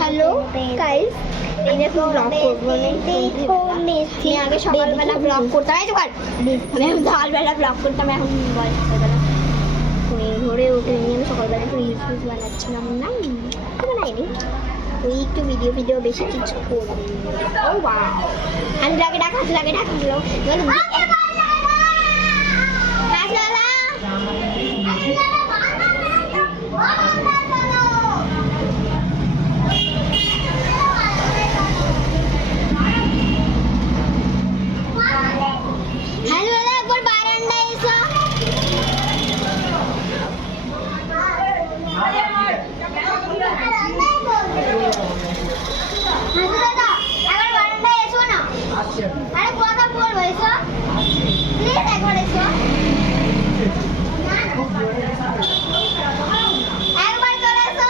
Hello guys, এই দেখো blog করবো আমি আগে সকালবেলা ব্লগ করতাম, এই তো কাল আমি সকালবেলা ব্লগ করতাম, এখন বয়স সকালবেলা ঘরে উঠে নিয়ে আমি সকালবেলা একটু রিলস বানাচ্ছিলাম না, বানাইনি ওই একটু ভিডিও বেশি কিছু করবো। ও বাহ, হাত লাগে ডাক একবার বারান্দায় এসো। দাদা একবার বারান্দায় এসো না, আরে কথা বলবো, এসো প্লিজ একবার এসো, একবার চলে এসো।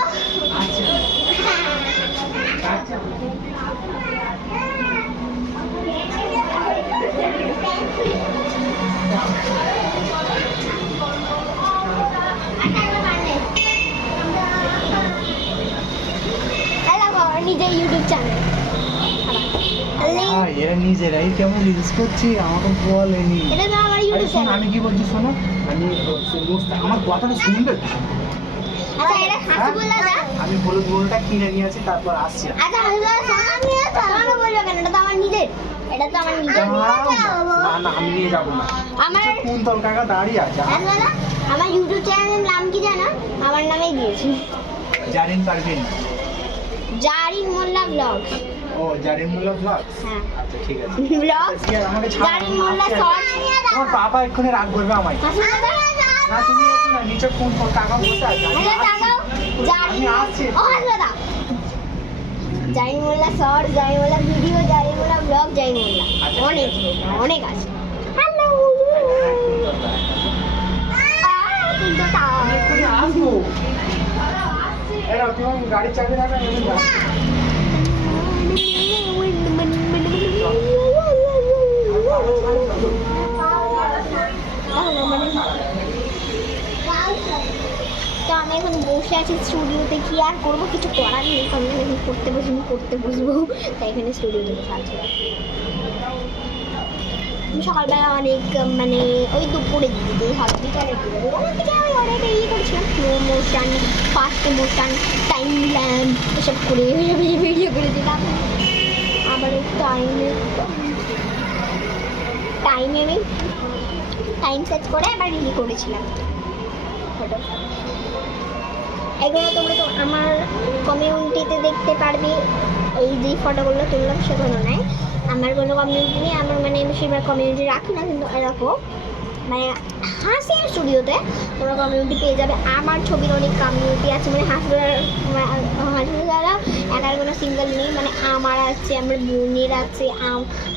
নিজের ইউটিউব চ্যানেল এরা নিজেরাই কেমন রিলস করছি, আমাকে বলেনি। এটা তো আমার ইউটিউব চ্যানেল। আমি কি বলছি শোনো, আমি আমার কথাটা শুনবে। আচ্ছা এটা হাসিবুল্লাহ দা, আমি হলুদ গোলটা কিনে নিয়েছি, তারপর আসছি। আচ্ছা হাসিবুল্লাহ সামনে নিয়ে তোমাকে বলবো কেন, এটা তো আমার নিজের, এটা তো আমার নিজের। না না আমি নিয়ে যাবো না। আমার কোন তোর কাকা দাঁড়িয়ে আছে? দাদা আমার ইউটিউব চ্যানেলের নাম কি জানো? আমার নামেই দিয়েছি, জারিন পারভিন। জারিন মোল্লা ব্লগ। ও জারিন মোল্লা ব্লগ। হ্যাঁ আচ্ছা ঠিক আছে। ব্লগ আমাকে জারিন মোল্লা শর্টস। তোমার বাবা এক্ষুনি রাগ করবে আমায়। হাসিবুল্লাহ দা না তুমি এসো না, নিচে কোন তোর কাকা বসে আছে। আরে তাকাও, জারিন আসছি। ও হাসিবুল্লাহ দা জারিন মোল্লা শর্টস, জারিন মোল্লা ভিডিও, জারিন মোল্লা ব্লগ, জারিন মোল্লা অনেক আছে। হ্যালো কিন্তু তা এক্ষুনি আসবো। এরা তুমি গাড়ির চাবি রাখা আমি যাচ্ছি। তো আমি এখন বসে আছি স্টুডিওতে, কি আর করবো, কিছু করার নেই, আমি এখন পড়তে বসবো, তাই এখানে স্টুডিওতে বসে আছি। আমি সকালবেলা অনেক মানে ওই দুপুরের দিকে হবে, বিকালের দিকে আমি অনেক ইয়ে করেছিলাম, slow motion, fast motion, time lamp এসব করে ভিডিও করেছিলাম। আবার টাইমে আমি টাইম সেট করে আবার রিলি করেছিলাম ফটো। এগুলো তোমরা তো আমার কমিউনিটিতে দেখতে পারবে, এই যে ফটোগুলো তুললাম সেগুলো নয়, আমার কোনো কমিউনিটি নেই, আমার মানে বেশিরভাগ কমিউনিটি রাখি না, কিন্তু এরকম মানে হাসির স্টুডিওতে তোমরা কমিউনিটি পেয়ে যাবে। আমার ছবির অনেক কমিউনিটি আছে, মানে হাসিবুল্লাহ একার কোনো সিঙ্গেল নেই, মানে আমার আছে, আমার বোনের আছে,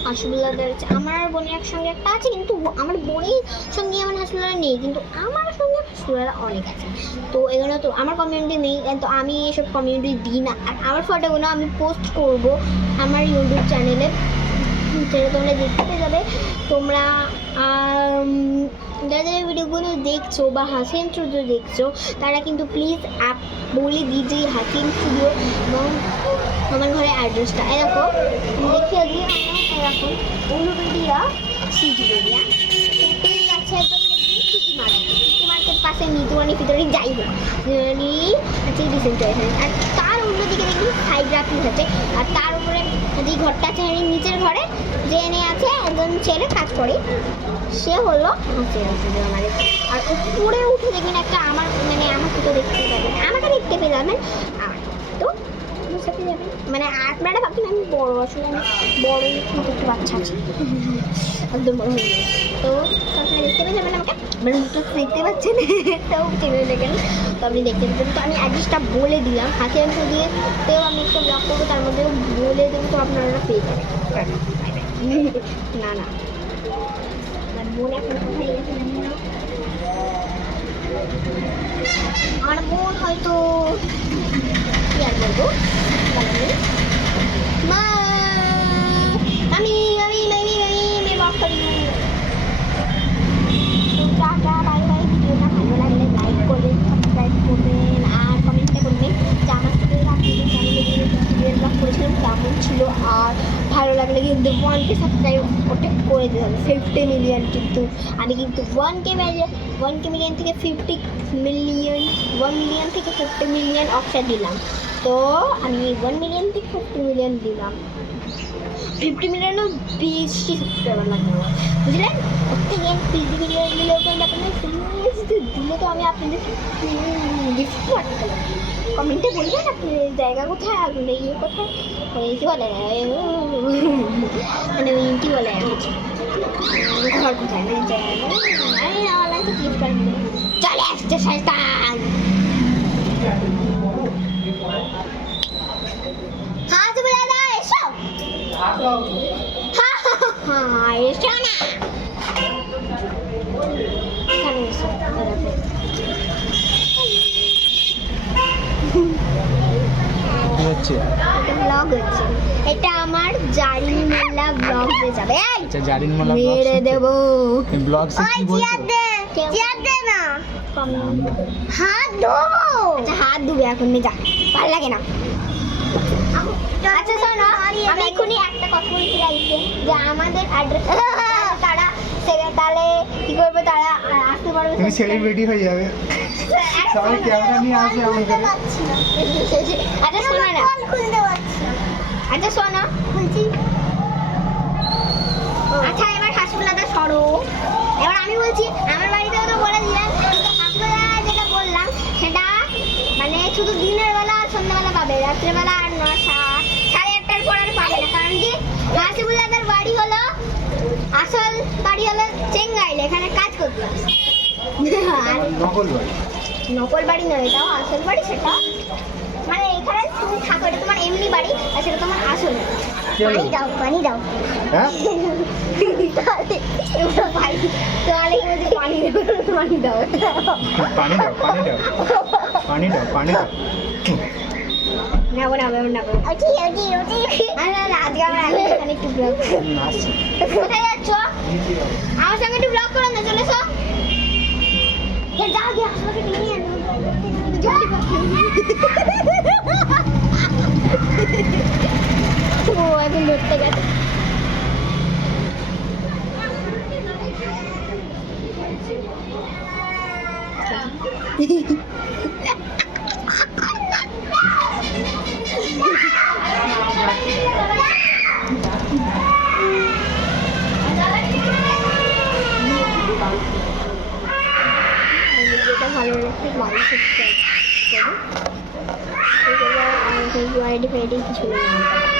হাসিবুল্লাহদের আছে, আমার বোনের একসঙ্গে একটা আছে, কিন্তু আমার বোনের সঙ্গে আমার হাসিবুল্লাহ নেই, কিন্তু আমার সঙ্গে হাসিবুল্লাহ অনেক আছে। তো এগুলো তো আমার কমিউনিটি নেই, তো আমি এসব কমিউনিটি দিই না। আর আমার ফটোগুলো আমি পোস্ট করব আমার ইউটিউব চ্যানেলে, সেটা তোমরা দেখতে পেয়ে যাবে। তোমরা যারা ভিডিওগুলো দেখছো বা হাসিন স্টুডিও দেখছো, তারা কিন্তু প্লিজ অ্যাপ বলে দিই যে হাসিন স্টুডিও, এবং আমার ঘরের অ্যাড্রেসটা এরকম দেখিয়ে দিই। এরকম উলুবেড়িয়া সিজবেড়িয়া আছে, একদম সিটি মার্কেট পাশে নিতুয়ানি ভিতরে যাই হোক আছে রিসেন্ট, আর তার অন্যদিকে দেখবি সাইড রাখি আছে, আর তার উপরে যে ঘরটা আছে নিচের ঘরে যে এনে আছে একজন ছেলে কাজ করে, সে হলো আমাদের। আর উপরে উঠে দেখবেন একটা আমার মানে আমাকে তো দেখতে পাবেন, আমাকে দেখতে পেয়ে যাবেন, আর তো বুঝতে পেয়ে যাবেন, মানে আপনারা ভাবছেন আমি বড়, আসলে আমি বড়ই কিন্তু একটু বাচ্চা আছি, একদম বড় হয়ে গেছে। তো আপনারা দেখতে পেয়ে যাবেন আমাকে, মানে মুখটা দেখতে পাচ্ছেন, তো চিনে দেখেন, তো আপনি দেখতে পাচ্ছেন। তো আমি অ্যাড্রেসটা বলে দিলাম, হাসি অংশ দিয়ে তেও আমি একটা ব্লগ করবো, তার মধ্যেও বলে দেবো, তো আপনারা পেয়ে যাবেন। না না আমার বোন এখন কোথায় গেছে জানি না, আমার বোন হয়তো কি আর বলবো, মা আমি ব্লগ করি। Tata bye bye. ভিডিওটা ভালো লাগলে লাইক করবেন, সাবস্ক্রাইব করবেন, আর কমেন্টে করবেন যে আমার কিন্তু 1K সাবস্ক্রাইব ওটা করে দিতে হবে 50 মিলিয়ন, কিন্তু আমি কিন্তু 1K মিলিয়ন থেকে 50 মিলিয়ন 1 মিলিয়ন থেকে 50 মিলিয়ন অপশন দিলাম। তো আমি 1 মিলিয়ন থেকে 50 মিলিয়ন দিলাম, 50 মিলিয়নও বেশি সাবস্ক্রাইবার লাগবে আমার, বুঝলেন? ওর থেকে 50 মিলিয়ন দিলেও কিন্তু আপনাদের দিলে তো আমি আপনাদেরকে গিফট করতে পারবো। কমেন্টে বলবেন আপনাদের জায়গা কোথায়, আপনাদের ইয়ে কোথায়, মানে কি বলে মানে কি বলে ঘর কোথায়, মানে জায়গা আমি অনলাইন তো ক্লিক করে দিই। চলে আসছে শয়তান। হ্যাঁ তুমি দাদা এসো, হ্যাঁ এসো না, এখানে এসো। হচ্ছে ব্লগ হচ্ছে, এটা আমার জারিন মোল্লা ব্লগ হয়ে যাবে। এই আচ্ছা জারিন মোল্লা মেরে দেবো ব্লগ সে কি বলছো? চেয়ার দে না, হাত ধো। আচ্ছা হাত ধুবে এখন, যা ভালো লাগে না। আচ্ছা শোনো, আমি এক্ষুনি একটা কথা বলতে চাইছি যে আমাদের অ্যাড্রেস তারা তাহলে কি করবে, তারা আসতে পারবে। তুমি সেলিব্রিটি হয়ে যাবে, সবাই ক্যামেরা নিয়ে আসবে আমাদের। আচ্ছা শোনো না, আচ্ছা শোনো বলছি, আচ্ছা এবার হাসপাতালে সরো। এবার আমি বলছি আমার বাড়িতেও তো বলে দিলাম, কিন্তু হাসপাতালে যেটা বললাম সেটা মানে শুধু দিনের বেলা আর সন্ধ্যাবেলা পাবে, রাত্রেবেলা আর 9:30 পর আর পাবে না। কারণ কি হাসিবুল্লাদের বাড়ি হলো, আসল বাড়ি হলো চেঙ্গাইলে, এখানে কাজ করতে হয়। আর নকল বাড়ি, নকল বাড়ি নয়, এটাও আসল বাড়ি। সেটা মানে এখানে তুমি থাকো, এটা তোমার এমনি বাড়ি আর সেটা তোমার আসল বাড়ি। পানি দাও, পানি দাও। হ্যাঁ তাহলে কি বলছি, পানি দাও, পানি দাও। পানি দাও, পানি দাও, পানি দাও, পানি দাও। নেবো না, নেবো না। আজকে আমরা এখানে একটু ব্লগ। আসছি কোথায় যাচ্ছ? আমার সঙ্গে একটু ব্লগ করো না, চলে এসো। যাও গিয়ে হাসপাতালে নিয়ে আনো। ও এখন ধরতে গেছে। যেটা ভালো লাগছে লাইক সাবস্ক্রাইব করুন। ঠিক আছে, আর ফেসবুক আইডি ফাইডি কিছু নেই।